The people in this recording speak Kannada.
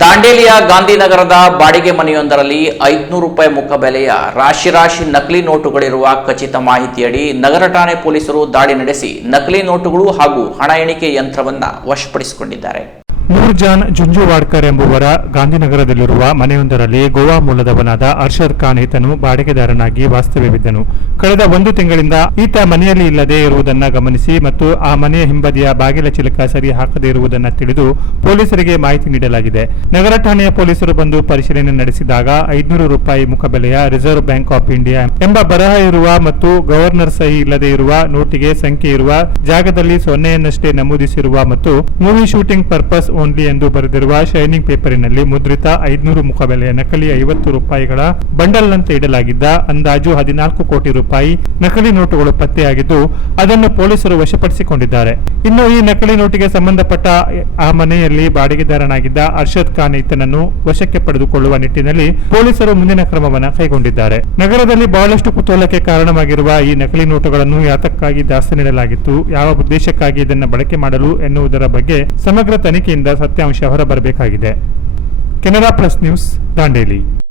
ದಾಂಡೇಲಿಯ ಗಾಂಧಿನಗರದ ಬಾಡಿಗೆ ಮನೆಯೊಂದರಲ್ಲಿ ಐದುನೂರು ರೂಪಾಯಿ ಮುಖಬೆಲೆಯ ರಾಶಿ ರಾಶಿ ನಕಲಿ ನೋಟುಗಳಿರುವ ಖಚಿತ ಮಾಹಿತಿಯಡಿ ನಗರ ಠಾಣೆ ಪೊಲೀಸರು ದಾಳಿ ನಡೆಸಿ ನಕಲಿ ನೋಟುಗಳು ಹಾಗೂ ಹಣ ಎಣಿಕೆ ಯಂತ್ರವನ್ನು ವಶಪಡಿಸಿಕೊಂಡಿದ್ದಾರೆ. ನೂರ್ಜಾನ್ ಜುಂಜುವಾಡ್ಕರ್ ಎಂಬುವರ ಗಾಂಧಿನಗರದಲ್ಲಿರುವ ಮನೆಯೊಂದರಲ್ಲಿ ಗೋವಾ ಮೂಲದವನಾದ ಅರ್ಷದ್ ಖಾನ್ ಈತನು ಬಾಡಿಗೆದಾರನಾಗಿ ವಾಸ್ತವ್ಯವಿದ್ದನು. ಕಳೆದ ಒಂದು ತಿಂಗಳಿಂದ ಈತ ಮನೆಯಲ್ಲಿ ಇಲ್ಲದೆ ಇರುವುದನ್ನ ಗಮನಿಸಿ ಮತ್ತು ಆ ಮನೆಯ ಹಿಂಬದಿಯ ಬಾಗಿಲ ಚಿಲಕ ಸರಿ ಹಾಕದೇ ಇರುವುದನ್ನು ತಿಳಿದು ಪೊಲೀಸರಿಗೆ ಮಾಹಿತಿ ನೀಡಲಾಗಿದೆ. ನಗರ ಠಾಣೆಯ ಪೊಲೀಸರು ಬಂದು ಪರಿಶೀಲನೆ ನಡೆಸಿದಾಗ ಐದುನೂರು ರೂಪಾಯಿ ಮುಖಬೆಲೆಯ ರಿಸರ್ವ್ ಬ್ಯಾಂಕ್ ಆಫ್ ಇಂಡಿಯಾ ಎಂಬ ಬರಹ ಇರುವ ಮತ್ತು ಗವರ್ನರ್ ಸಹಿ ಇಲ್ಲದೆ ಇರುವ ನೋಟಿಗೆ ಸಂಖ್ಯೆ ಇರುವ ಜಾಗದಲ್ಲಿ ಸೊನ್ನೆಯನ್ನಷ್ಟೇ ನಮೂದಿಸಿರುವ ಮತ್ತು ಮೂವಿ ಶೂಟಿಂಗ್ ಪರ್ಪಸ್ ಓನ್ಲಿ ಎಂದು ಬರೆದಿರುವ ಶೈನಿಂಗ್ ಪೇಪರಿನಲ್ಲಿ ಮುದ್ರಿತ ಐದುನೂರು ಮುಖಬೆಲೆಯ ನಕಲಿ ಐವತ್ತು ರೂಪಾಯಿಗಳ ಬಂಡಲ್ನಂತೆ ಇಡಲಾಗಿದ್ದ ಅಂದಾಜು ಹದಿನಾಲ್ಕು ಕೋಟಿ ರೂಪಾಯಿ ನಕಲಿ ನೋಟುಗಳು ಪತ್ತೆಯಾಗಿದ್ದು, ಅದನ್ನು ಪೊಲೀಸರು ವಶಪಡಿಸಿಕೊಂಡಿದ್ದಾರೆ. ಇನ್ನು ಈ ನಕಲಿ ನೋಟಿಗೆ ಸಂಬಂಧಪಟ್ಟ ಆ ಮನೆಯಲ್ಲಿ ಬಾಡಿಗೆದಾರನಾಗಿದ್ದ ಅರ್ಷದ್ ಖಾನ್ ಈತನನ್ನು ವಶಕ್ಕೆ ಪಡೆದುಕೊಳ್ಳುವ ನಿಟ್ಟಿನಲ್ಲಿ ಪೊಲೀಸರು ಮುಂದಿನ ಕ್ರಮವನ್ನು ಕೈಗೊಂಡಿದ್ದಾರೆ. ನಗರದಲ್ಲಿ ಬಹಳಷ್ಟು ಕುತೂಹಲಕ್ಕೆ ಕಾರಣವಾಗಿರುವ ಈ ನಕಲಿ ನೋಟುಗಳನ್ನು ಯಾತಕ್ಕಾಗಿ ದಾಸ್ತಾನಿಡಲಾಗಿತ್ತು, ಯಾವ ಉದ್ದೇಶಕ್ಕಾಗಿ ಇದನ್ನು ಬಳಕೆ ಮಾಡಲು ಎನ್ನುವುದರ ಬಗ್ಗೆ ಸಮಗ್ರ ತನಿಖೆಯಿಂದ ಸತ್ಯಾಂಶ ಹೊರಬರಬೇಕಾಗಿದೆ. Canara plus news Dandeli.